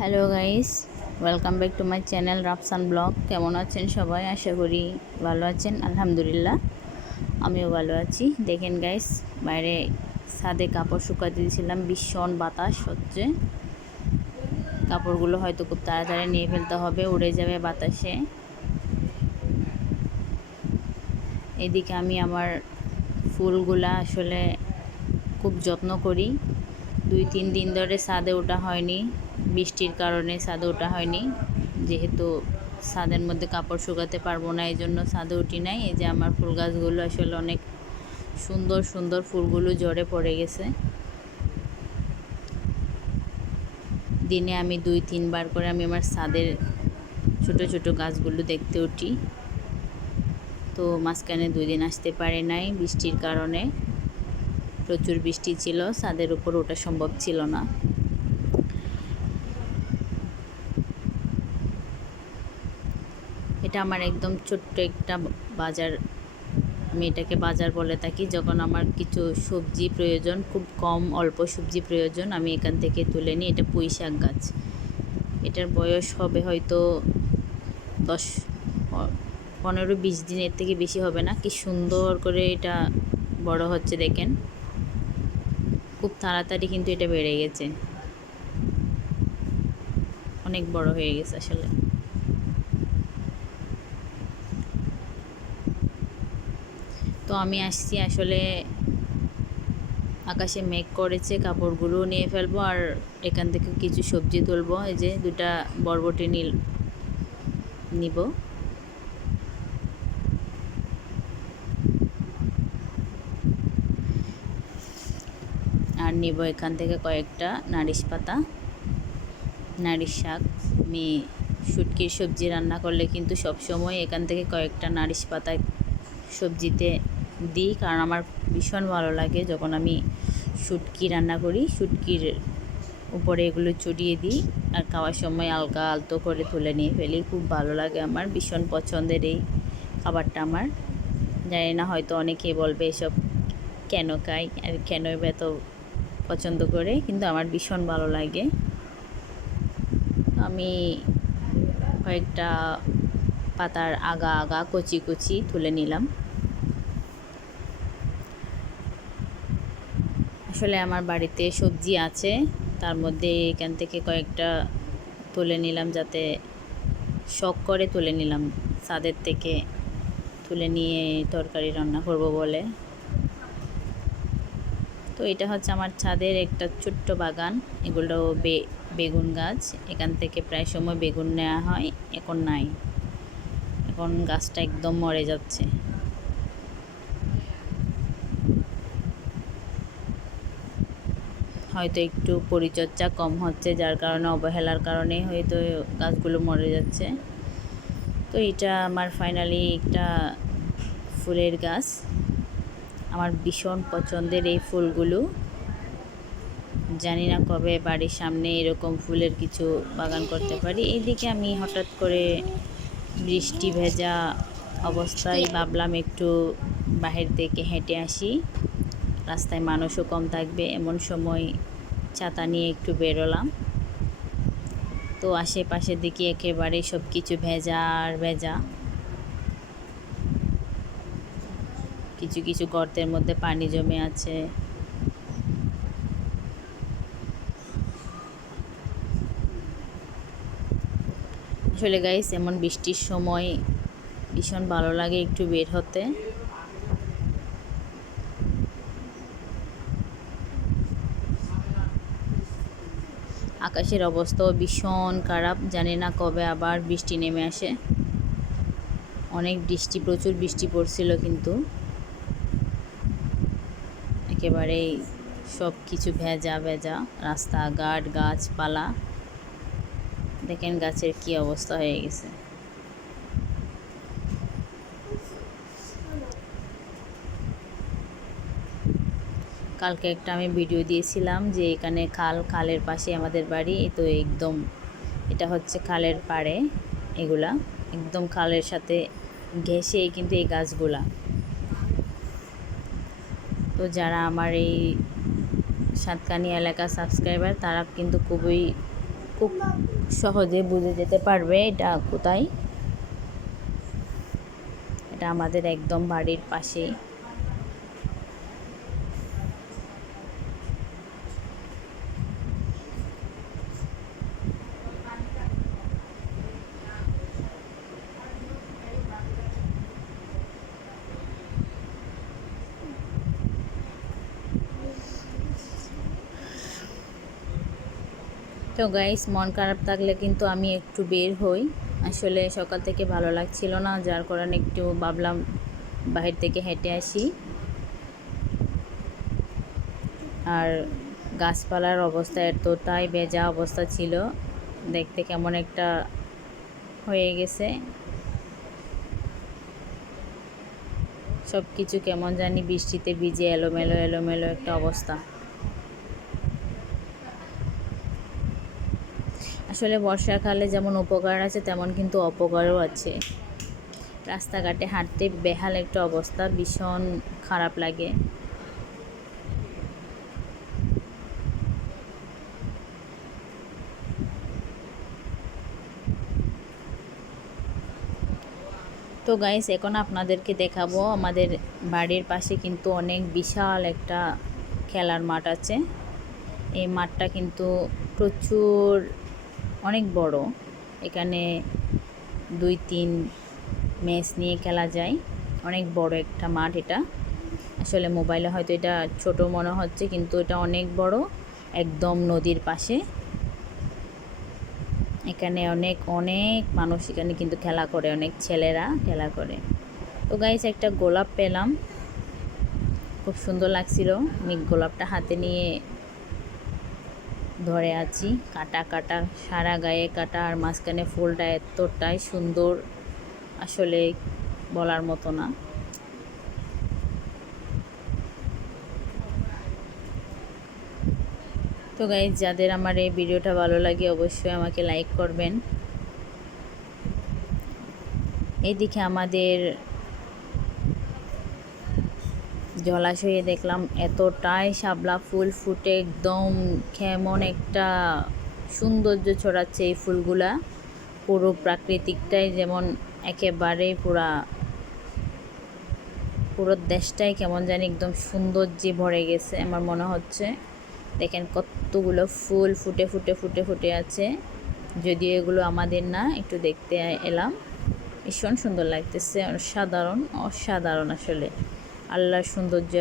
Hello guys, welcome back to my channel Rafsan blog. কেমন আছেন সবাই? আশা করি ভালো আছেন। আলহামদুলিল্লাহ, আমিও ভালো আছি। দেখেন গাইস, বাইরে ছাদে কাপড় শুকাতে দিয়েছিলাম, ভীষণ বাতাস হচ্ছে। কাপড়গুলো হয়তো খুব তাড়াতাড়ি নিয়ে ফেলতে হবে, উড়ে যাবে বাতাসে। এদিকে আমি আমার ফুলগুলা আসলে খুব যত্ন করি। 2-3 দিন ধরে ছাদে ওঠা হয়নি, বৃষ্টির কারণে ছাদে ওঠা হয়নি। যেহেতু ছাদের মধ্যে কাপড় শুকাতে পারবো না, এই জন্য ছাদে উঠি নাই। এই যে আমার ফুল গাছগুলো আসলে অনেক সুন্দর সুন্দর ফুলগুলো ঝরে পড়ে গেছে। দিনে আমি 2-3 বার করে আমি আমার ছাদের ছোট ছোট গাছগুলো দেখতে উঠি। তো মাঝখানে 2 দিন আসতে পারে নাই বৃষ্টির কারণে। প্রচুর বৃষ্টি ছিল, ছাদের উপর ওঠা সম্ভব ছিল না। এটা আমার একদম ছোট্ট একটা বাজার, আমি এটাকে বাজার বলে থাকি। যখন আমার কিছু সবজি প্রয়োজন, খুব কম অল্প সবজি প্রয়োজন, আমি এখান থেকে তুলে নিই। এটা পুঁই শাক গাছ, এটার বয়স হবে হয়তো 10-15-20 দিন, এর থেকে বেশি হবে না। কি সুন্দর করে এটা বড় হচ্ছে দেখেন, খুব তাড়াতাড়ি কিন্তু এটা বেড়ে গেছে, অনেক বড় হয়ে গেছে আসলে। তো আমি আসছি আসলে, আকাশে মেঘ করেছে, কাপড়গুলো নিয়ে ফেলবো আর এখান থেকে কিছু সবজি তুলবো। এই যে 2টা বরবটি নিব। আর নিব এখান থেকে কয়েকটা নারিশ পাতা, নারিশ শাক। আমি শুটকির সবজি রান্না করলে কিন্তু সব সময় এখান থেকে কয়েকটা নারিশ পাতা সবজিতে দিই, কারণ আমার ভীষণ ভালো লাগে যখন আমি শুটকি রান্না করি। শুটকির উপরে এগুলো চড়িয়ে দিই আর খাওয়ার সময় হালকা আলতো করে তুলে নিয়ে ফেলি। খুব ভালো লাগে আমার, ভীষণ পছন্দের এই খাবারটা আমার। জানি না, হয়তো অনেকেই বলবে এসব কেন খাই আর কেন এত পছন্দ করে, কিন্তু আমার ভীষণ ভালো লাগে। আমি কয়েকটা পাতার আগা আগা কচি কচি তুলে নিলাম। আসলে আমার বাড়িতে সবজি আছে, তার মধ্যে এখান থেকে কয়েকটা তুলে নিলাম, যাতে শখ করে তুলে নিলাম, ছাদের থেকে তুলে নিয়ে তরকারি রান্না করব বলে। তো এটা হচ্ছে আমার ছাদের একটা ছোট্ট বাগান। এগুলো বেগুন গাছ, এখান থেকে প্রায় সময় বেগুন নেওয়া হয়। এখন নাই, এখন গাছটা একদম মরে যাচ্ছে। হয়তো একটু পরিচর্যা কম হচ্ছে, যার কারণে, অবহেলার কারণে হয়তো গাছগুলো মরে যাচ্ছে। তো এটা আমার ফাইনালি একটা ফুলের গাছ। আমার ভীষণ পছন্দের এই ফুলগুলো। জানি না কবে বাড়ির সামনে এরকম ফুলের কিছু বাগান করতে পারি। এইদিকে আমি হঠাৎ করে বৃষ্টি ভেজা অবস্থায় ভাবলাম একটু বাহির থেকে হেঁটে আসি, রাস্তায় মানুষও কম থাকবে, এমন সময় ছাতা নিয়ে একটু বেরোলাম। তো আশেপাশে দেখি একেবারে সব কিছু ভেজা আর ভেজা। কিছু কিছু গর্তের মধ্যে পানি জমে আছে। আসলে গাইস, এমন বৃষ্টির সময় ভীষণ ভালো লাগে একটু বের হতে। আকাশের অবস্থাও ভীষণ খারাপ, জানি না কবে আবার বৃষ্টি নেমে আসে। অনেক বৃষ্টি, প্রচুর বৃষ্টি পড়ছিল, কিন্তু একেবারেই সব কিছু ভেজা ভেজা, রাস্তাঘাট, গাছপালা। দেখেন গাছের কি অবস্থা হয়ে গেছে। কালকে একটা আমি ভিডিও দিয়েছিলাম যে এখানে খালের পাশে আমাদের বাড়ি। তো একদম এটা হচ্ছে খালের পাড়ে, এগুলা একদম খালের সাথে ঘেঁষেই কিন্তু এই গাছগুলা। তো যারা আমার এই সাতকানিয়া এলাকা সাবস্ক্রাইবার, তারা কিন্তু খুব সহজে বুঝে যেতে পারবে এটা কোথায়। এটা আমাদের একদম বাড়ির পাশেই। তো গাইস, মন খারাপ থাকলে কিন্তু আমি একটু বের হই। আসলে সকাল থেকে ভালো লাগছিল না, যার কারণে একটু ভাবলাম বাহির থেকে হেঁটে আসি। আর গাছপালার অবস্থা এতটাই বেজা অবস্থা ছিল, দেখতে কেমন একটা হয়ে গেছে, সব কিছু কেমন জানি বৃষ্টিতে ভিজে এলোমেলো এলোমেলো একটা অবস্থা। আসলে বর্ষাকালে যেমন উপকার আছে তেমন কিন্তু অপকারও আছে। রাস্তাঘাটে হাঁটতে বেহাল একটা অবস্থা, ভীষণ খারাপ লাগে। তো গাইস, এখন আপনাদেরকে দেখাবো আমাদের বাড়ির পাশে কিন্তু অনেক বিশাল একটা খেলার মাঠ আছে। এই মাঠটা কিন্তু প্রচুর অনেক বড়। এখানে 2-3 ম্যাচ নিয়ে খেলা যায়। অনেক বড় একটা মাঠ এটা। আসলে মোবাইলে হয়তো এটা ছোট মনে হচ্ছে, কিন্তু এটা অনেক বড়, একদম নদীর পাশে। এখানে অনেক অনেক মানুষ এখানে কিন্তু খেলা করে, অনেক ছেলেরা খেলা করে। তো গাইস, একটা গোলাপ পেলাম, খুব সুন্দর লাগছিল। আমি গোলাপটা হাতে নিয়ে ধরে আছি, কাটা কাটা, সারা গায়ে কাটা, আর মাঝখানে ফুলটা এতটাই সুন্দর, আসলে বলার মতো না। তো গাইস, যাদের আমার এই ভিডিওটা ভালো লাগে অবশ্যই আমাকে লাইক করবেন। এইদিকে আমাদের জলাশয়ে দেখলাম এতটাই শাপলা ফুল ফুটে, একদম কেমন একটা সৌন্দর্য ছড়াচ্ছে এই ফুলগুলা। পুরো প্রাকৃতিকটাই যেমন একেবারে পুরো দেশটাই কেমন জানি একদম সৌন্দর্যে ভরে গেছে আমার মনে হচ্ছে। দেখেন কতগুলো ফুল ফুটে ফুটে ফুটে ফুটে আছে, যদিও এগুলো আমাদের না, একটু দেখতে এলাম। ভীষণ সুন্দর লাগতেছে, অসাধারণ অসাধারণ, আসলে আল্লাহর সৌন্দর্য